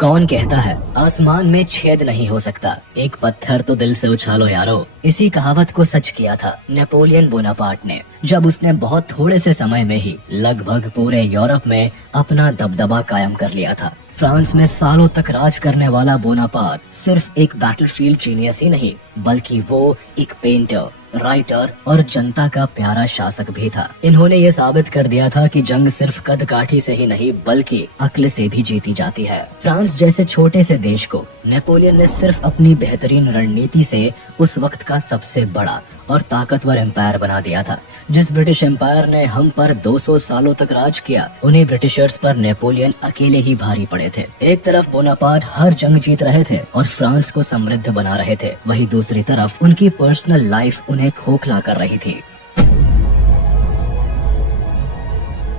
कौन कहता है आसमान में छेद नहीं हो सकता, एक पत्थर तो दिल से उछालो यारो। इसी कहावत को सच किया था नेपोलियन बोनापार्ट ने, जब उसने बहुत थोड़े से समय में ही लगभग पूरे यूरोप में अपना दबदबा कायम कर लिया था। फ्रांस में सालों तक राज करने वाला बोनापार्ट सिर्फ एक बैटलफील्ड जीनियस ही नहीं, बल्कि वो एक पेंटर, राइटर और जनता का प्यारा शासक भी था। इन्होंने ये साबित कर दिया था कि जंग सिर्फ कद काठी से ही नहीं बल्कि अक्ल से भी जीती जाती है। फ्रांस जैसे छोटे से देश को नेपोलियन ने सिर्फ अपनी बेहतरीन रणनीति से उस वक्त का सबसे बड़ा और ताकतवर एम्पायर बना दिया था। जिस ब्रिटिश एम्पायर ने हम पर 200 सालों तक राज किया, उन्हीं ब्रिटिशर्स पर नेपोलियन अकेले ही भारी पड़े थे। एक तरफ बोनापार्ट हर जंग जीत रहे थे और फ्रांस को समृद्ध बना रहे थे, वहीं दूसरी तरफ उनकी पर्सनल लाइफ उन्हें खोखला कर रही थी।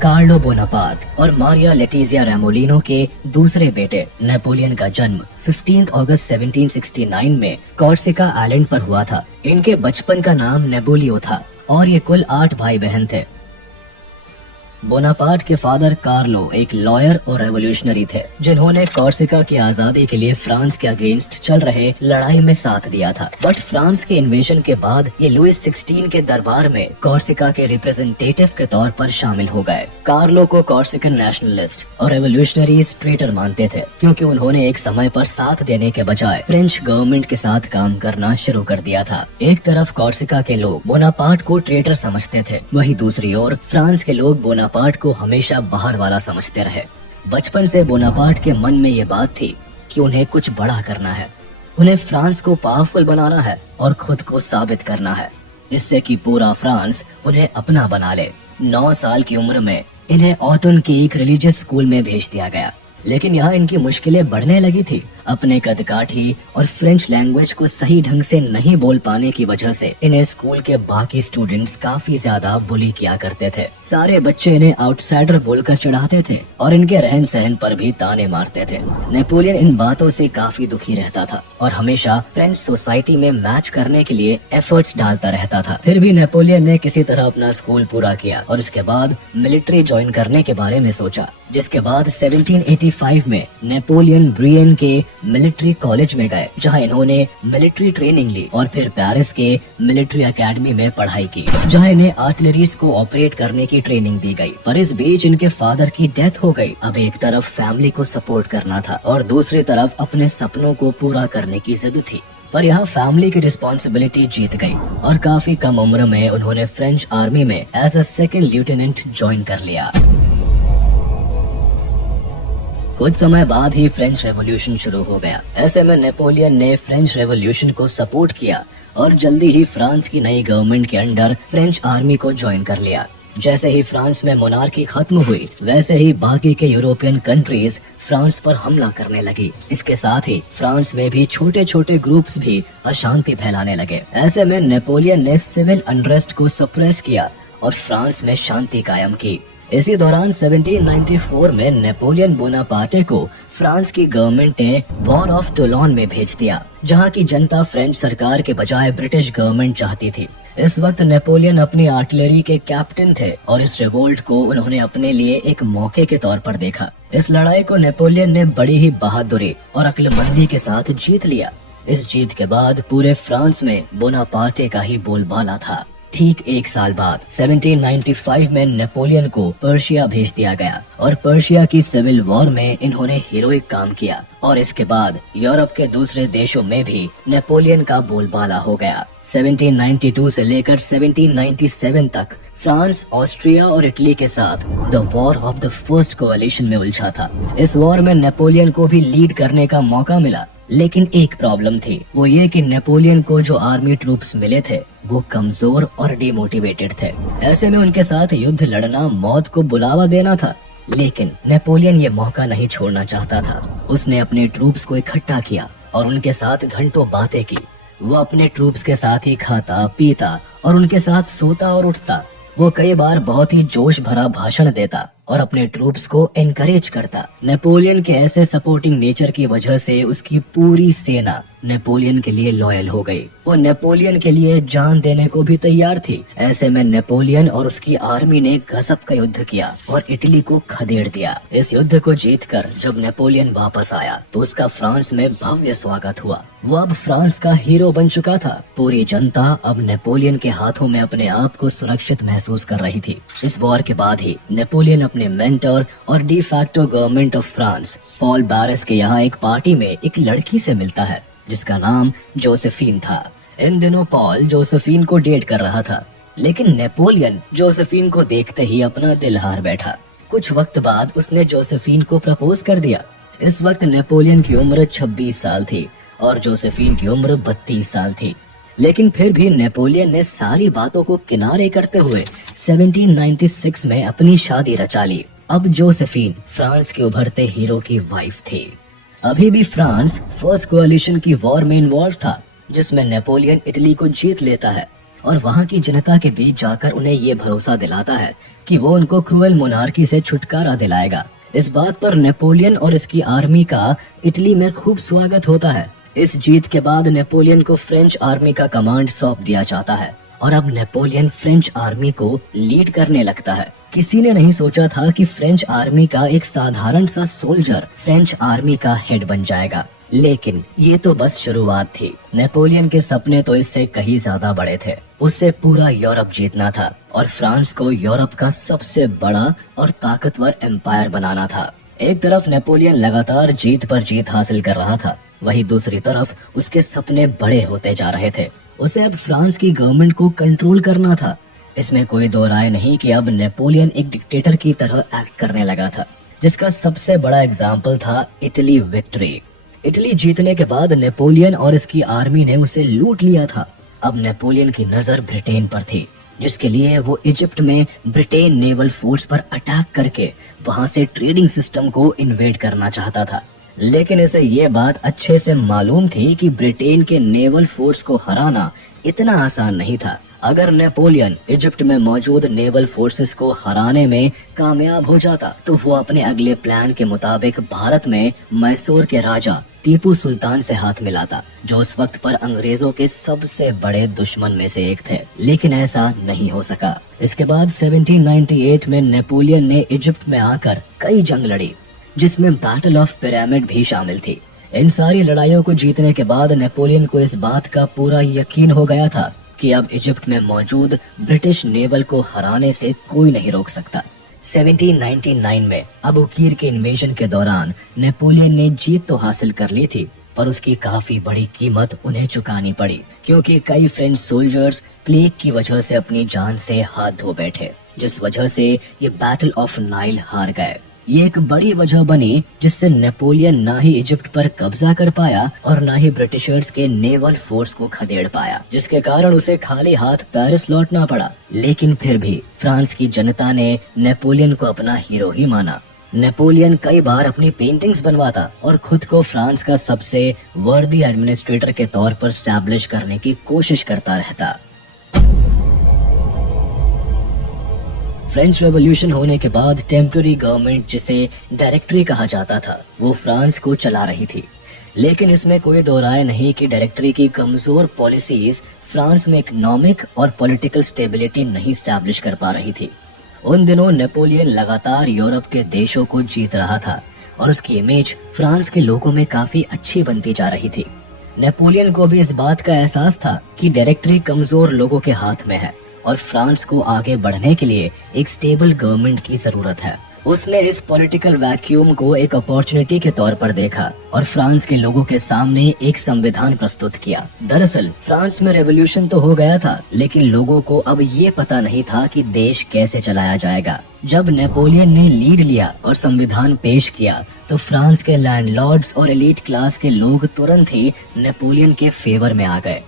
कार्लो बोनापार्ट और मारिया लेटिजिया रेमोलिनो के दूसरे बेटे नेपोलियन का जन्म 15 अगस्त 1769 में कॉर्सिका आइलैंड पर हुआ था। इनके बचपन का नाम नेपोलियो था और ये कुल 8 भाई बहन थे। बोनापार्ट के फादर कार्लो एक लॉयर और रेवोल्यूशनरी थे, जिन्होंने कॉर्सिका की आजादी के लिए फ्रांस के अगेंस्ट चल रहे लड़ाई में साथ दिया था। बट फ्रांस के इन्वेजन के बाद ये लुइस 16 के दरबार में कॉर्सिका के रिप्रेजेंटेटिव के तौर पर शामिल हो गए। कार्लो को कॉर्सिकन नेशनलिस्ट और रेवोल्यूशनरीज ट्रेटर मानते थे, क्योंकि उन्होंने एक समय पर साथ देने के बजाय फ्रेंच गवर्नमेंट के साथ काम करना शुरू कर दिया था। एक तरफ कॉर्सिका के लोग बोनापार्ट को ट्रेटर समझते थे, वहीं दूसरी ओर फ्रांस के लोग बोनापार्ट को हमेशा बाहर वाला समझते रहे। बचपन से बोनापार्ट के मन में ये बात थी कि उन्हें कुछ बड़ा करना है, उन्हें फ्रांस को पावरफुल बनाना है और खुद को साबित करना है, जिससे कि पूरा फ्रांस उन्हें अपना बना ले। 9 साल की उम्र में इन्हें ऑटन के एक रिलीजियस स्कूल में भेज दिया गया, लेकिन यहाँ इनकी मुश्किलें बढ़ने लगी थी। अपने कदकाठी और फ्रेंच लैंग्वेज को सही ढंग से नहीं बोल पाने की वजह से इन्हें स्कूल के बाकी स्टूडेंट्स काफी ज्यादा बुली किया करते थे। सारे बच्चे इन्हें आउटसाइडर बोलकर चिढ़ाते थे और इनके रहन सहन पर भी ताने मारते थे। नेपोलियन इन बातों से काफी दुखी रहता था और हमेशा फ्रेंच सोसाइटी में मैच करने के लिए एफर्ट्स डालता रहता था। फिर भी नेपोलियन ने किसी तरह अपना स्कूल पूरा किया और इसके बाद मिलिट्री ज्वाइन करने के बारे में सोचा, जिसके बाद 1785 में नेपोलियन ब्रियन के मिलिट्री कॉलेज में गए, जहां इन्होंने मिलिट्री ट्रेनिंग ली और फिर पेरिस के मिलिट्री एकेडमी में पढ़ाई की, जहां इन्हें आर्टिलरीज को ऑपरेट करने की ट्रेनिंग दी गई। पर इस बीच इनके फादर की डेथ हो गई। अब एक तरफ फैमिली को सपोर्ट करना था और दूसरी तरफ अपने सपनों को पूरा करने की जिद थी। पर यहाँ फैमिली की रिस्पॉन्सिबिलिटी जीत गई और काफी कम उम्र में उन्होंने फ्रेंच आर्मी में as a second lieutenant join कर लिया। कुछ समय बाद ही फ्रेंच रेवोल्यूशन शुरू हो गया। ऐसे में नेपोलियन ने फ्रेंच रेवोल्यूशन को सपोर्ट किया और जल्दी ही फ्रांस की नई गवर्नमेंट के अंडर फ्रेंच आर्मी को ज्वाइन कर लिया। जैसे ही फ्रांस में मोनार्की खत्म हुई, वैसे ही बाकी के यूरोपियन कंट्रीज फ्रांस पर हमला करने लगी। इसके साथ ही फ्रांस में भी छोटे छोटे ग्रुप्स भी अशांति फैलाने लगे। ऐसे में नेपोलियन ने सिविल अनरेस्ट को सप्रेस किया और फ्रांस में शांति कायम की। इसी दौरान 1794 में नेपोलियन बोनापार्टे को फ्रांस की गवर्नमेंट ने वॉर ऑफ टोलोन में भेज दिया, जहां की जनता फ्रेंच सरकार के बजाय ब्रिटिश गवर्नमेंट चाहती थी। इस वक्त नेपोलियन अपनी आर्टिलरी के कैप्टन थे और इस रिवोल्ट को उन्होंने अपने लिए एक मौके के तौर पर देखा। इस लड़ाई को नेपोलियन ने बड़ी ही बहादुरी और अक्लमंदी के साथ जीत लिया। इस जीत के बाद पूरे फ्रांस में बोनापार्टे का ही बोलबाला था। ठीक 1 साल बाद 1795 में नेपोलियन को पर्शिया भेज दिया गया और पर्शिया की सिविल वॉर में इन्होंने हीरोइक काम किया और इसके बाद यूरोप के दूसरे देशों में भी नेपोलियन का बोलबाला हो गया। 1792 से लेकर 1797 तक फ्रांस, ऑस्ट्रिया और इटली के साथ the war of the first coalition में उलझा था। इस वॉर में नेपोलियन को भी लीड करने का मौका मिला, लेकिन एक प्रॉब्लम थी, वो ये कि नेपोलियन को जो आर्मी ट्रूप्स मिले थे वो कमजोर और डिमोटिवेटेड थे। ऐसे में उनके साथ युद्ध लड़ना मौत को बुलावा देना था, लेकिन नेपोलियन ये मौका नहीं छोड़ना चाहता था। उसने अपने ट्रूप्स को इकट्ठा किया और उनके साथ घंटों बातें की। वो अपने ट्रूप्स के साथ ही खाता, पीता और उनके साथ सोता और उठता। वो कई बार बहुत ही जोश भरा भाषण देता और अपने ट्रूप्स को एनकरेज करता। नेपोलियन के ऐसे सपोर्टिंग नेचर की वजह से उसकी पूरी सेना नेपोलियन के लिए लॉयल हो गई। वो नेपोलियन के लिए जान देने को भी तैयार थी। ऐसे में नेपोलियन और उसकी आर्मी ने गजब का युद्ध किया और इटली को खदेड़ दिया। इस युद्ध को जीतकर जब नेपोलियन वापस आया तो उसका फ्रांस में भव्य स्वागत हुआ। वो अब फ्रांस का हीरो बन चुका था। पूरी जनता अब नेपोलियन के हाथों में अपने आप को सुरक्षित महसूस कर रही थी। इस वॉर के बाद ही नेपोलियन अपने मेंटर और de facto government of France Paul Barras के यहाँ एक पार्टी में एक लड़की से मिलता है जिसका नाम जोसेफीन था। इन दिनों पॉल जोसेफीन को डेट कर रहा था, लेकिन नेपोलियन जोसेफीन को देखते ही अपना दिल हार बैठा। कुछ वक्त बाद उसने जोसेफीन को प्रपोज कर दिया। इस वक्त नेपोलियन की उम्र 26 साल थी और जोसेफीन की उम्र 32 साल थी। लेकिन फिर भी नेपोलियन ने सारी बातों को किनारे करते हुए 1796 में अपनी शादी रचा ली। अब जोसेफीन फ्रांस के उभरते हीरो की वाइफ थी। अभी भी फ्रांस फर्स्ट कोalition की वॉर में इन्वॉल्व था, जिसमें नेपोलियन इटली को जीत लेता है और वहाँ की जनता के बीच जाकर उन्हें ये भरोसा दिलाता है कि वो उनको क्रूएल मोनार्की से छुटकारा दिलाएगा। इस बात पर नेपोलियन और इसकी आर्मी का इटली में खूब स्वागत होता है। इस जीत के बाद नेपोलियन को फ्रेंच आर्मी का कमांड सौंप दिया जाता है और अब नेपोलियन फ्रेंच आर्मी को लीड करने लगता है। किसी ने नहीं सोचा था कि फ्रेंच आर्मी का एक साधारण सा सोल्जर फ्रेंच आर्मी का हेड बन जाएगा, लेकिन ये तो बस शुरुआत थी। नेपोलियन के सपने तो इससे कहीं ज्यादा बड़े थे। उसे पूरा यूरोप जीतना था और फ्रांस को यूरोप का सबसे बड़ा और ताकतवर एम्पायर बनाना था। एक तरफ नेपोलियन लगातार जीत पर जीत हासिल कर रहा था, वहीं दूसरी तरफ उसके सपने बड़े होते जा रहे थे। उसे अब फ्रांस की गवर्नमेंट को कंट्रोल करना था। इसमें कोई दो राय नहीं कि अब नेपोलियन एक डिक्टेटर की तरह एक्ट करने लगा था, जिसका सबसे बड़ा एग्जाम्पल था इटली विक्ट्री। इटली जीतने के बाद नेपोलियन और इसकी आर्मी ने उसे लूट लिया था। अब नेपोलियन की नजर ब्रिटेन पर थी, जिसके लिए वो इजिप्ट में ब्रिटेन नेवल फोर्स पर अटैक करके वहां से ट्रेडिंग सिस्टम को इन्वेड करना चाहता था। लेकिन इसे ये बात अच्छे से मालूम थी कि ब्रिटेन के नेवल फोर्स को हराना इतना आसान नहीं था। अगर नेपोलियन इजिप्ट में मौजूद नेवल फोर्सेस को हराने में कामयाब हो जाता तो वो अपने अगले प्लान के मुताबिक भारत में मैसूर के राजा टीपू सुल्तान से हाथ मिलाता, जो उस वक्त पर अंग्रेजों के सबसे बड़े दुश्मन में से एक थे। लेकिन ऐसा नहीं हो सका। इसके बाद 1798 में नेपोलियन ने इजिप्ट में आकर कई जंग लड़ी, जिसमें बैटल ऑफ पिरामिड भी शामिल थी। इन सारी लड़ाइयों को जीतने के बाद नेपोलियन को इस बात का पूरा यकीन हो गया था कि अब इजिप्ट में मौजूद ब्रिटिश नेवल को हराने से कोई नहीं रोक सकता। 1799 में अबू कीर के इन्वेजन के दौरान नेपोलियन ने जीत तो हासिल कर ली थी, पर उसकी काफी बड़ी कीमत उन्हें चुकानी पड़ी, क्योंकि कई फ्रेंच सोल्जर्स प्लेग की वजह से अपनी जान से हाथ धो बैठे, जिस वजह से ये बैटल ऑफ नाइल हार गए। ये एक बड़ी वजह बनी जिससे नेपोलियन ना ही इजिप्ट पर कब्जा कर पाया और ना ही ब्रिटिशर्स के नेवल फोर्स को खदेड़ पाया, जिसके कारण उसे खाली हाथ पेरिस लौटना पड़ा। लेकिन फिर भी फ्रांस की जनता ने नेपोलियन को अपना हीरो ही माना। नेपोलियन कई बार अपनी पेंटिंग्स बनवाता और खुद को फ्रांस का सबसे वर्दी एडमिनिस्ट्रेटर के तौर पर स्टैब्लिश करने की कोशिश करता रहता। फ्रेंच रेवोल्यूशन होने के बाद टेम्पररी गवर्नमेंट, जिसे डायरेक्टरी कहा जाता था, वो फ्रांस को चला रही थी। लेकिन इसमें कोई दो राय नहीं कि डायरेक्टरी की कमजोर पॉलिसीज फ्रांस में इकोनॉमिक और पॉलिटिकल स्टेबिलिटी नहीं स्टैब्लिश कर पा रही थी। उन दिनों नेपोलियन लगातार यूरोप के देशों को जीत रहा था और उसकी इमेज फ्रांस के लोगों में काफी अच्छी बनती जा रही थी। नेपोलियन को भी इस बात का एहसास था कि डायरेक्टरी कमजोर लोगों के हाथ में है और फ्रांस को आगे बढ़ने के लिए एक स्टेबल गवर्नमेंट की जरूरत है। उसने इस पॉलिटिकल वैक्यूम को एक अपॉर्चुनिटी के तौर पर देखा और फ्रांस के लोगों के सामने एक संविधान प्रस्तुत किया। दरअसल फ्रांस में रेवोल्यूशन तो हो गया था, लेकिन लोगों को अब ये पता नहीं था कि देश कैसे चलाया जाएगा। जब नेपोलियन ने लीड लिया और संविधान पेश किया तो फ्रांस के लैंडलॉर्ड्स और एलीट क्लास के लोग तुरंत ही नेपोलियन के फेवर में आ गए।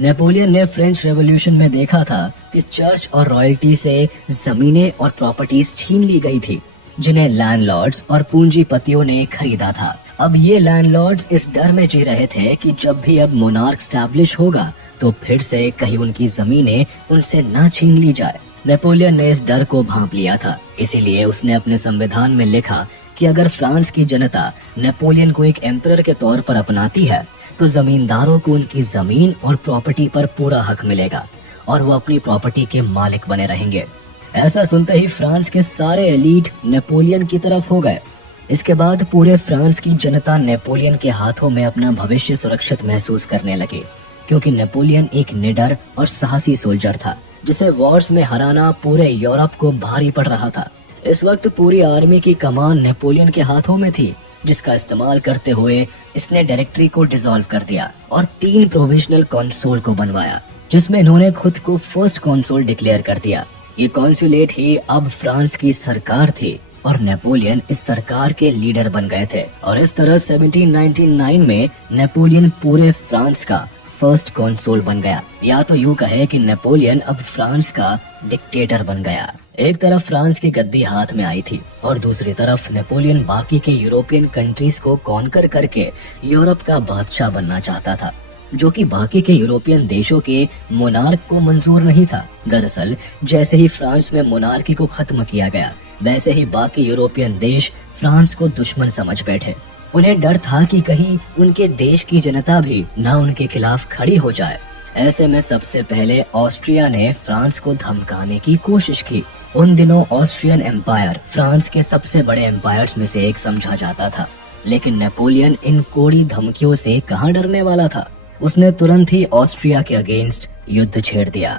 नेपोलियन ने फ्रेंच रेवोल्यूशन में देखा था कि चर्च और रॉयल्टी से जमीनें और प्रॉपर्टीज छीन ली गई थी, जिन्हें लैंडलॉर्ड्स और पूंजीपतियों ने खरीदा था। अब ये लैंडलॉर्ड्स इस डर में जी रहे थे कि जब भी अब मोनार्क स्टैब्लिश होगा तो फिर से कहीं उनकी जमीनें उनसे न छीन ली जाए। नेपोलियन ने इस डर को भांप लिया था, इसीलिए उसने अपने संविधान में लिखा कि अगर फ्रांस की जनता नेपोलियन को एक एम्परर के तौर पर अपनाती है तो जमींदारों को उनकी जमीन और प्रॉपर्टी पर पूरा हक मिलेगा और वो अपनी प्रॉपर्टी के मालिक बने रहेंगे। ऐसा सुनते ही फ्रांस के सारे एलीट नेपोलियन की तरफ हो गए। इसके बाद पूरे फ्रांस की जनता नेपोलियन के हाथों में अपना भविष्य सुरक्षित महसूस करने लगे, क्योंकि नेपोलियन एक निडर और साहसी सोल्जर था जिसे वॉर्स में हराना पूरे यूरोप को भारी पड़ रहा था। इस वक्त पूरी आर्मी की कमान नेपोलियन के हाथों में थी, जिसका इस्तेमाल करते हुए इसने डायरेक्टरी को डिसॉल्व कर दिया और 3 प्रोविजनल कॉन्सुल को बनवाया, जिसमें इन्होंने खुद को फर्स्ट कॉन्सुल डिक्लेयर कर दिया। ये कॉन्सुलेट ही अब फ्रांस की सरकार थी और नेपोलियन इस सरकार के लीडर बन गए थे। और इस तरह 1799 में नेपोलियन पूरे फ्रांस का फर्स्ट कॉन्सुल बन गया। या तो यूँ कहे कि नेपोलियन अब फ्रांस का डिक्टेटर बन गया। एक तरफ फ्रांस की गद्दी हाथ में आई थी और दूसरी तरफ नेपोलियन बाकी के यूरोपियन कंट्रीज को कॉन्कर करके यूरोप का बादशाह बनना चाहता था, जो कि बाकी के यूरोपियन देशों के मोनार्क को मंजूर नहीं था। दरअसल जैसे ही फ्रांस में मोनार्की को खत्म किया गया, वैसे ही बाकी यूरोपियन देश फ्रांस को दुश्मन समझ बैठे। उन्हें डर था कि कहीं उनके देश की जनता भी ना उनके खिलाफ खड़ी हो जाए। ऐसे में सबसे पहले ऑस्ट्रिया ने फ्रांस को धमकाने की कोशिश की। उन दिनों ऑस्ट्रियन एम्पायर फ्रांस के सबसे बड़े एम्पायर्स में से एक समझा जाता था, लेकिन नेपोलियन इन कोड़ी धमकियों से कहां डरने वाला था। उसने तुरंत ही ऑस्ट्रिया के अगेंस्ट युद्ध छेड़ दिया।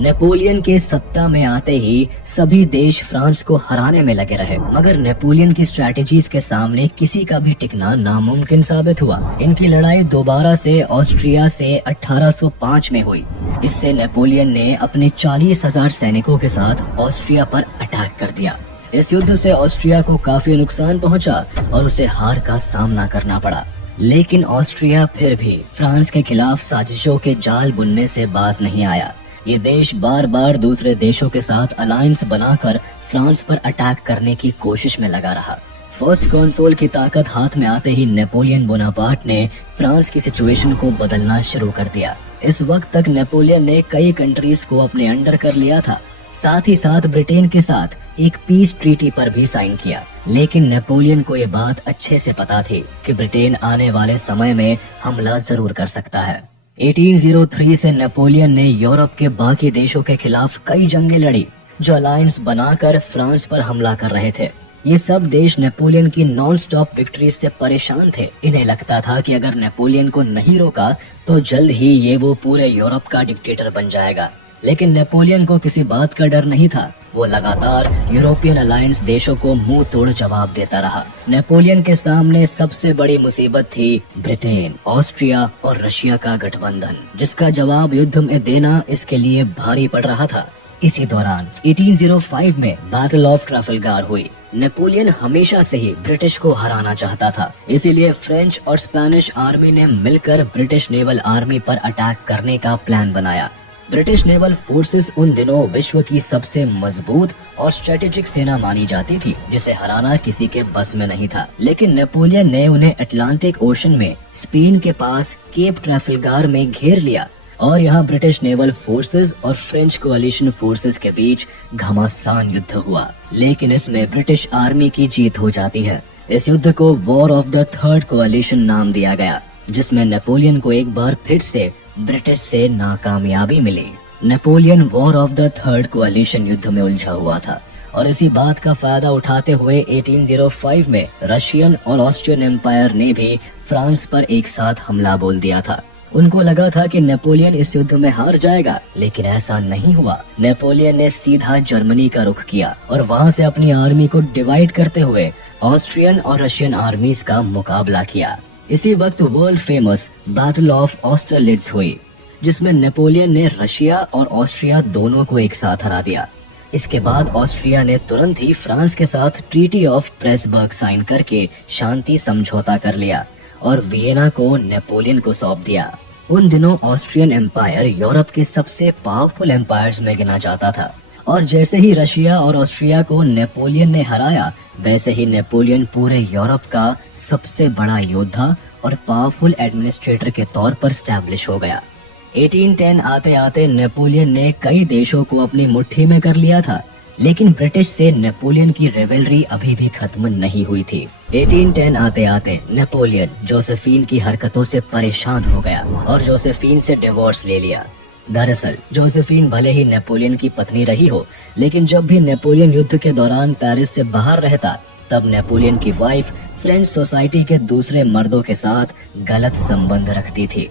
नेपोलियन के सत्ता में आते ही सभी देश फ्रांस को हराने में लगे रहे, मगर नेपोलियन की स्ट्रैटेजीज के सामने किसी का भी टिकना नामुमकिन साबित हुआ। इनकी लड़ाई दोबारा से ऑस्ट्रिया से 1805 में हुई। इससे नेपोलियन ने अपने 40,000 सैनिकों के साथ ऑस्ट्रिया पर अटैक कर दिया। इस युद्ध से ऑस्ट्रिया को काफी नुकसान पहुंचा और उसे हार का सामना करना पड़ा, लेकिन ऑस्ट्रिया फिर भी फ्रांस के खिलाफ साजिशों के जाल बुनने से बाज नहीं आया। ये देश बार बार दूसरे देशों के साथ अलायंस बनाकर फ्रांस पर अटैक करने की कोशिश में लगा रहा। फर्स्ट कॉन्सुल की ताकत हाथ में आते ही नेपोलियन बोनापार्ट ने फ्रांस की सिचुएशन को बदलना शुरू कर दिया। इस वक्त तक नेपोलियन ने कई कंट्रीज को अपने अंडर कर लिया था, साथ ही साथ ब्रिटेन के साथ एक पीस ट्रीटी पर भी साइन किया। लेकिन नेपोलियन को ये बात अच्छे से पता थी कि ब्रिटेन आने वाले समय में हमला जरूर कर सकता है। 1803 से नेपोलियन ने यूरोप के बाकी देशों के खिलाफ कई जंगें लड़ी, जो अलायंस बनाकर फ्रांस पर हमला कर रहे थे। ये सब देश नेपोलियन की नॉन स्टॉप विक्ट्रीज से परेशान थे। इन्हें लगता था कि अगर नेपोलियन को नहीं रोका तो जल्द ही ये वो पूरे यूरोप का डिक्टेटर बन जाएगा। लेकिन नेपोलियन को किसी बात का डर नहीं था। वो लगातार यूरोपियन अलायंस देशों को मुंह तोड़ जवाब देता रहा। नेपोलियन के सामने सबसे बड़ी मुसीबत थी ब्रिटेन, ऑस्ट्रिया और रशिया का गठबंधन, जिसका जवाब युद्ध में देना इसके लिए भारी पड़ रहा था। इसी दौरान 1805 में बैटल ऑफ ट्राफलगार हुई। नेपोलियन हमेशा से ही ब्रिटिश को हराना चाहता था, इसीलिए फ्रेंच और स्पेनिश आर्मी ने मिलकर ब्रिटिश नेवल आर्मी पर अटैक करने का प्लान बनाया। ब्रिटिश नेवल फोर्सेस उन दिनों विश्व की सबसे मजबूत और स्ट्रेटेजिक सेना मानी जाती थी, जिसे हराना किसी के बस में नहीं था। लेकिन नेपोलियन ने उन्हें अटलांटिक ओशन में स्पेन के पास केप ट्राफलगार में घेर लिया और यहाँ ब्रिटिश नेवल फोर्सेस और फ्रेंच कोalition फोर्सेस के बीच घमासान युद्ध हुआ। लेकिन इसमें ब्रिटिश आर्मी की जीत हो जाती है। इस युद्ध को वॉर ऑफ द थर्ड कोalition नाम दिया गया, जिसमें नेपोलियन को एक बार फिर से ब्रिटिश से नाकामयाबी मिली। Napoleon war of the third coalition युद्ध में उलझा हुआ था और इसी बात का फायदा उठाते हुए 1805 में रशियन और ऑस्ट्रियन एम्पायर ने भी फ्रांस पर एक साथ हमला बोल दिया था। उनको लगा था कि नेपोलियन इस युद्ध में हार जाएगा, लेकिन ऐसा नहीं हुआ। नेपोलियन ने सीधा जर्मनी का रुख किया और वहां से अपनी आर्मी को डिवाइड करते हुए ऑस्ट्रियन और रशियन आर्मीज का मुकाबला किया। इसी वक्त वर्ल्ड फेमस बैटल ऑफ ऑस्टरलिट्ज हुई, जिसमें नेपोलियन ने रशिया और ऑस्ट्रिया दोनों को एक साथ हरा दिया। इसके बाद ऑस्ट्रिया ने तुरंत ही फ्रांस के साथ ट्रीटी ऑफ प्रेसबर्ग साइन करके शांति समझौता कर लिया और वियना को नेपोलियन को सौंप दिया। उन दिनों ऑस्ट्रियन एम्पायर यूरोप के सबसे पावरफुल एम्पायर्स में गिना जाता था और जैसे ही रशिया और ऑस्ट्रिया को नेपोलियन ने हराया, वैसे ही नेपोलियन पूरे यूरोप का सबसे बड़ा योद्धा और पावरफुल एडमिनिस्ट्रेटर के तौर पर स्टैब्लिश हो गया। 1810 आते आते नेपोलियन ने कई देशों को अपनी मुट्ठी में कर लिया था, लेकिन ब्रिटिश से नेपोलियन की रेवेलरी अभी भी खत्म नहीं हुई थी। 1810 आते आते नेपोलियन जोसेफिन की हरकतों से परेशान हो गया और जोसेफिन से डिवोर्स ले लिया। दरअसल जोसेफिन भले ही नेपोलियन की पत्नी रही हो, लेकिन जब भी नेपोलियन युद्ध के दौरान पेरिस से बाहर रहता, तब नेपोलियन की वाइफ फ्रेंच सोसाइटी के दूसरे मर्दों के साथ गलत संबंध रखती थी।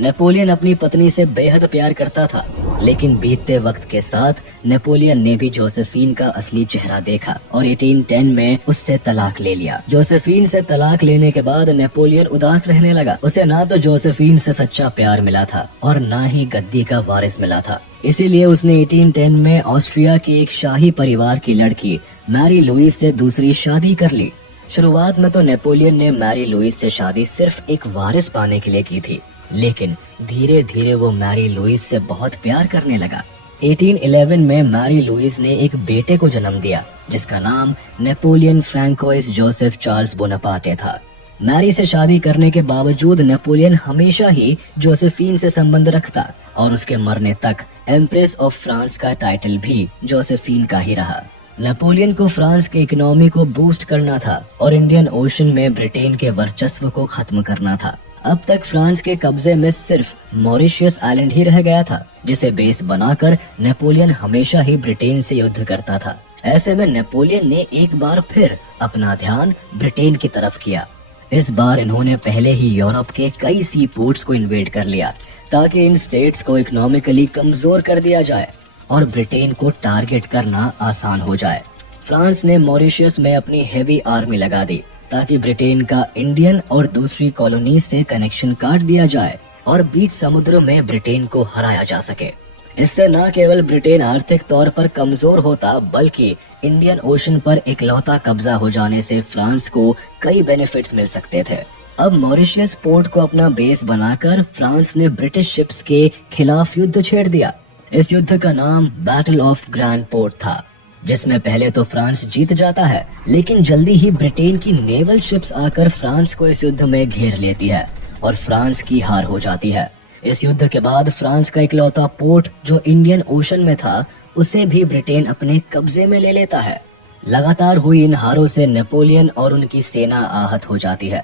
नेपोलियन अपनी पत्नी से बेहद प्यार करता था, लेकिन बीतते वक्त के साथ नेपोलियन ने भी जोसेफिन का असली चेहरा देखा और 1810 में उससे तलाक ले लिया। जोसेफिन से तलाक लेने के बाद नेपोलियन उदास रहने लगा। उसे ना तो जोसेफिन से सच्चा प्यार मिला था और ना ही गद्दी का वारिस मिला था। इसीलिए उसने 1810 में ऑस्ट्रिया के एक शाही परिवार की लड़की मैरी लुइस से दूसरी शादी कर ली। शुरुआत में तो नेपोलियन ने मैरी लुइस से शादी सिर्फ एक वारिस पाने के लिए की थी, लेकिन धीरे धीरे वो मैरी लुइस से बहुत प्यार करने लगा। 1811 में मैरी लुइस ने एक बेटे को जन्म दिया जिसका नाम Napoleon François Joseph Charles Bonaparte था। मैरी से शादी करने के बावजूद नेपोलियन हमेशा ही जोसेफिन से संबंध रखता और उसके मरने तक एम्प्रेस ऑफ फ्रांस का टाइटल भी जोसेफिन का ही रहा। नेपोलियन को फ्रांस के इकोनॉमी को बूस्ट करना था और इंडियन ओशन में ब्रिटेन के वर्चस्व को खत्म करना था। अब तक फ्रांस के कब्जे में सिर्फ मॉरिशियस आइलैंड ही रह गया था, जिसे बेस बनाकर नेपोलियन हमेशा ही ब्रिटेन से युद्ध करता था। ऐसे में नेपोलियन ने एक बार फिर अपना ध्यान ब्रिटेन की तरफ किया। इस बार इन्होंने पहले ही यूरोप के कई सी पोर्ट्स को इन्वेड कर लिया ताकि इन स्टेट्स को इकोनॉमिकली कमजोर कर दिया जाए और ब्रिटेन को टारगेट करना आसान हो जाए। फ्रांस ने मॉरिशियस में अपनी हेवी आर्मी लगा दी ताकि ब्रिटेन का इंडियन और दूसरी कॉलोनीज से कनेक्शन काट दिया जाए और बीच समुद्र में ब्रिटेन को हराया जा सके। इससे न केवल ब्रिटेन आर्थिक तौर पर कमजोर होता, बल्कि इंडियन ओशन पर इकलौता कब्जा हो जाने से फ्रांस को कई बेनिफिट्स मिल सकते थे। अब मॉरिशियस पोर्ट को अपना बेस बनाकर फ्रांस ने ब्रिटिश शिप्स के खिलाफ युद्ध छेड़ दिया। इस युद्ध का नाम बैटल ऑफ ग्रैंड पोर्ट था, जिसमें पहले तो फ्रांस जीत जाता है, लेकिन जल्दी ही ब्रिटेन की नेवल शिप्स आकर फ्रांस को इस युद्ध में घेर लेती है और फ्रांस की हार हो जाती है। इस युद्ध के बाद फ्रांस का इकलौता पोर्ट जो इंडियन ओशन में था, उसे भी ब्रिटेन अपने कब्जे में ले लेता है। लगातार हुई इन हारों से नेपोलियन और उनकी सेना आहत हो जाती है।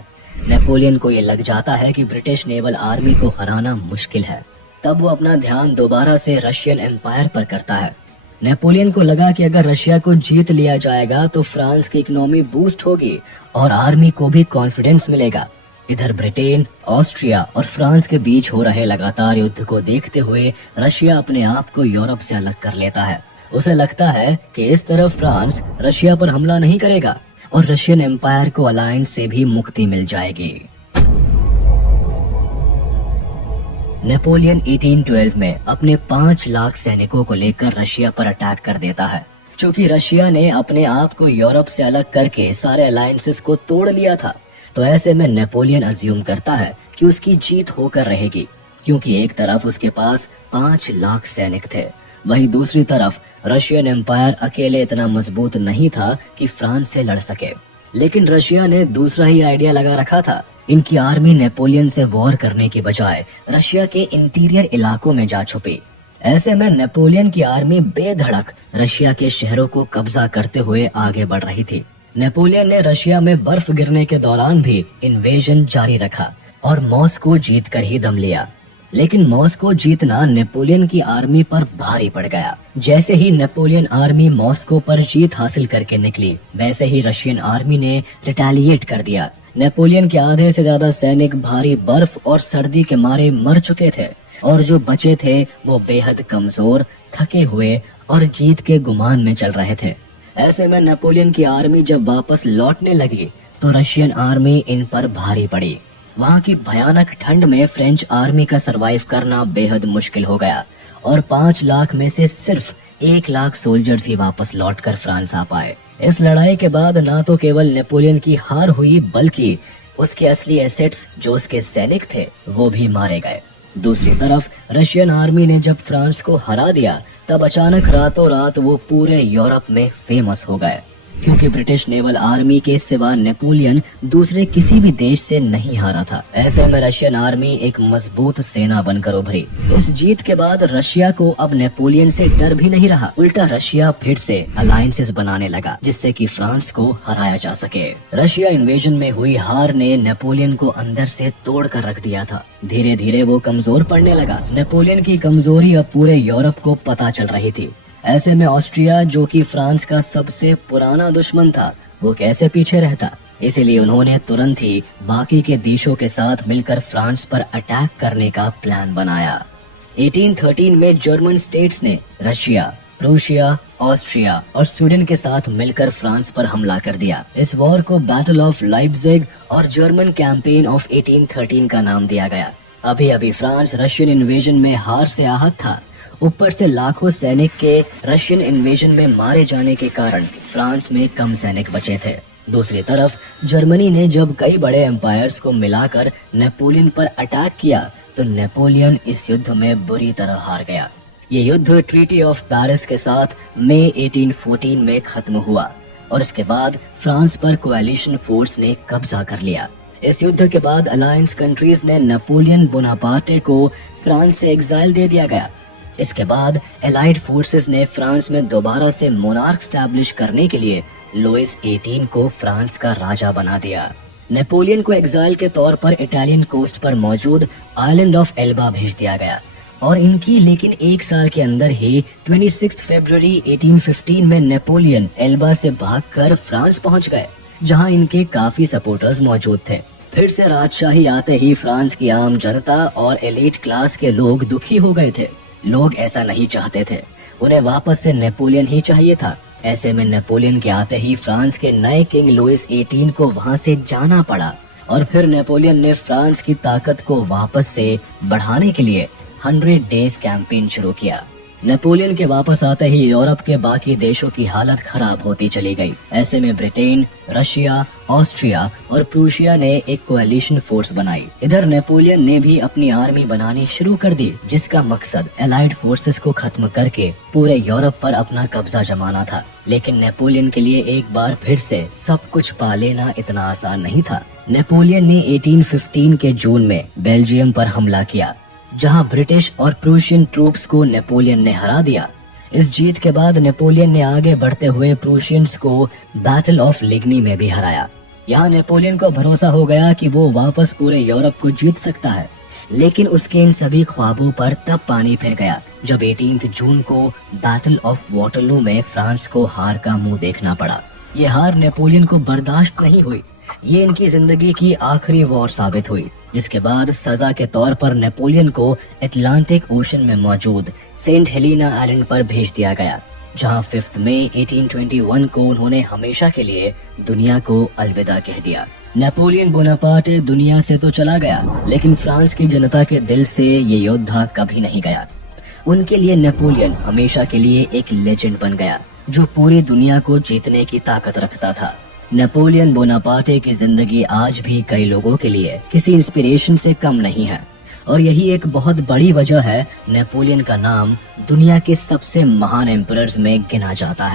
नेपोलियन को ये लग जाता है कि ब्रिटिश नेवल आर्मी को हराना मुश्किल है। तब वो अपना ध्यान दोबारा से रशियन एम्पायर पर करता है। नेपोलियन को लगा कि अगर रशिया को जीत लिया जाएगा तो फ्रांस की इकोनॉमी बूस्ट होगी और आर्मी को भी कॉन्फिडेंस मिलेगा। इधर ब्रिटेन, ऑस्ट्रिया और फ्रांस के बीच हो रहे लगातार युद्ध को देखते हुए रशिया अपने आप को यूरोप से अलग कर लेता है। उसे लगता है कि इस तरफ फ्रांस रशिया पर हमला नहीं करेगा और रशियन एम्पायर को अलायंस से भी मुक्ति मिल जाएगी। नेपोलियन 1812 में अपने 5 लाख सैनिकों को लेकर रशिया पर अटैक कर देता है। चूंकि रशिया ने अपने आप को यूरोप से अलग करके सारे अलायंसेस को तोड़ लिया था, तो ऐसे में नेपोलियन अज्यूम करता है कि उसकी जीत होकर रहेगी, क्योंकि एक तरफ उसके पास 5 लाख सैनिक थे, वहीं दूसरी तरफ रशियन एम्पायर अकेले इतना मजबूत नहीं था कि फ्रांस से लड़ सके। लेकिन रशिया ने दूसरा ही आइडिया लगा रखा था। इनकी आर्मी नेपोलियन से वॉर करने की बजाय रशिया के इंटीरियर इलाकों में जा छुपी। ऐसे में नेपोलियन की आर्मी बेधड़क रशिया के शहरों को कब्जा करते हुए आगे बढ़ रही थी। नेपोलियन ने रशिया में बर्फ गिरने के दौरान भी इन्वेजन जारी रखा और मॉस्को जीत कर ही दम लिया। लेकिन मॉस्को जीतना नेपोलियन की आर्मी पर भारी पड़ गया। जैसे ही नेपोलियन आर्मी मॉस्को पर जीत हासिल करके निकली, वैसे ही रशियन आर्मी ने रिटेलिएट कर दिया। नेपोलियन के आधे से ज्यादा सैनिक भारी बर्फ और सर्दी के मारे मर चुके थे और जो बचे थे वो बेहद कमजोर, थके हुए और जीत के गुमान में चल रहे थे। ऐसे में नेपोलियन की आर्मी जब वापस लौटने लगी तो रशियन आर्मी इन पर भारी पड़ी। वहाँ की भयानक ठंड में फ्रेंच आर्मी का सरवाइव करना बेहद मुश्किल हो गया और 5 लाख में से सिर्फ 1 लाख सोल्जर्स ही वापस लौटकर फ्रांस आ पाए। इस लड़ाई के बाद ना तो केवल नेपोलियन की हार हुई, बल्कि उसके असली एसेट्स जो उसके सैनिक थे वो भी मारे गए। दूसरी तरफ रशियन आर्मी ने जब फ्रांस को हरा दिया, तब अचानक रातों रात वो पूरे यूरोप में फेमस हो गए। क्योंकि ब्रिटिश नेवल आर्मी के सिवा नेपोलियन दूसरे किसी भी देश से नहीं हारा था। ऐसे में रशियन आर्मी एक मजबूत सेना बनकर उभरी। इस जीत के बाद रशिया को अब नेपोलियन से डर भी नहीं रहा। उल्टा रशिया फिर से अलायंसेस बनाने लगा जिससे कि फ्रांस को हराया जा सके। रशिया इन्वेजन में हुई हार ने नेपोलियन को अंदर से तोड़ कर रख दिया था। धीरे धीरे वो कमजोर पड़ने लगा। नेपोलियन की कमजोरी अब पूरे यूरोप को पता चल रही थी। ऐसे में ऑस्ट्रिया, जो कि फ्रांस का सबसे पुराना दुश्मन था, वो कैसे पीछे रहता। इसीलिए उन्होंने तुरंत ही बाकी के देशों के साथ मिलकर फ्रांस पर अटैक करने का प्लान बनाया। 1813 में जर्मन स्टेट्स ने रशिया, प्रूशिया, ऑस्ट्रिया और स्वीडन के साथ मिलकर फ्रांस पर हमला कर दिया। इस वॉर को बैटल ऑफ लाइप्जिग और जर्मन कैंपेन ऑफ 1813 का नाम दिया गया। अभी अभी फ्रांस रशियन इन्वेजन में हार से आहत था। ऊपर से लाखों सैनिक के रशियन इन्वेजन में मारे जाने के कारण फ्रांस में कम सैनिक बचे थे। दूसरी तरफ जर्मनी ने जब कई बड़े एम्पायर्स को मिलाकर नेपोलियन पर अटैक किया तो नेपोलियन इस युद्ध में बुरी तरह हार गया। ये युद्ध ट्रीटी ऑफ पेरिस के साथ मई 1814 में खत्म हुआ और इसके बाद फ्रांस पर कोएलिशन फोर्स ने कब्जा कर लिया। इस युद्ध के बाद अलायंस कंट्रीज ने नेपोलियन बोनापार्टे को फ्रांस से एग्जाइल दे दिया गया। इसके बाद एलाइड फोर्सेस ने फ्रांस में दोबारा से मोनार्क स्टैब्लिश करने के लिए लुइस 18 को फ्रांस का राजा बना दिया। नेपोलियन को एग्जाइल के तौर पर इटालियन कोस्ट पर मौजूद आइलैंड ऑफ एल्बा भेज दिया गया और इनकी लेकिन एक साल के अंदर ही 26 फरवरी 1815 में नेपोलियन एल्बा से भागकर फ्रांस पहुंच गए, जहां इनके काफी सपोर्टर्स मौजूद थे। फिर से राजशाही आते ही फ्रांस की आम जनता और एलीट क्लास के लोग दुखी हो गए थे। लोग ऐसा नहीं चाहते थे, उन्हें वापस से नेपोलियन ही चाहिए था। ऐसे में नेपोलियन के आते ही फ्रांस के नए किंग लुइस 18 को वहां से जाना पड़ा और फिर नेपोलियन ने फ्रांस की ताकत को वापस से बढ़ाने के लिए 100 डेज कैंपेन शुरू किया। नेपोलियन के वापस आते ही यूरोप के बाकी देशों की हालत खराब होती चली गई। ऐसे में ब्रिटेन, रशिया, ऑस्ट्रिया और प्रूशिया ने एक कोएलिशन फोर्स बनाई। इधर नेपोलियन ने भी अपनी आर्मी बनानी शुरू कर दी, जिसका मकसद एलाइड फोर्सेस को खत्म करके पूरे यूरोप पर अपना कब्जा जमाना था। लेकिन नेपोलियन के लिए एक बार फिर से सब कुछ पा लेना इतना आसान नहीं था। नेपोलियन ने 1815 के जून में बेल्जियम पर हमला किया, जहां ब्रिटिश और प्रूशियन ट्रूप्स को नेपोलियन ने हरा दिया। इस जीत के बाद नेपोलियन ने आगे बढ़ते हुए प्रूशियंस को बैटल ऑफ लिग्नी में भी हराया। यहाँ नेपोलियन को भरोसा हो गया कि वो वापस पूरे यूरोप को जीत सकता है। लेकिन उसके इन सभी ख्वाबों पर तब पानी फिर गया जब 18 जून को बैटल ऑफ वाटरलू में फ्रांस को हार का मुंह देखना पड़ा। ये हार नेपोलियन को बर्दाश्त नहीं हुई। ये इनकी जिंदगी की आखिरी वॉर साबित हुई, जिसके बाद सजा के तौर पर नेपोलियन को अटलांटिक ओशन में मौजूद सेंट हेलेना आइलैंड पर भेज दिया गया, जहां 5 मई 1821 को उन्होंने हमेशा के लिए दुनिया को अलविदा कह दिया। नेपोलियन बोनापार्टे दुनिया से तो चला गया, लेकिन फ्रांस की जनता के दिल से ये योद्धा कभी नहीं गया। उनके लिए नेपोलियन हमेशा के लिए एक लेजेंड बन गया, जो पूरी दुनिया को जीतने की ताकत रखता था। नेपोलियन बोनापार्टे की जिंदगी आज भी कई लोगों के लिए किसी इंस्पिरेशन से कम नहीं है, और यही एक बहुत बड़ी वजह है नेपोलियन का नाम दुनिया के सबसे महान एम्परर्स में गिना जाता है।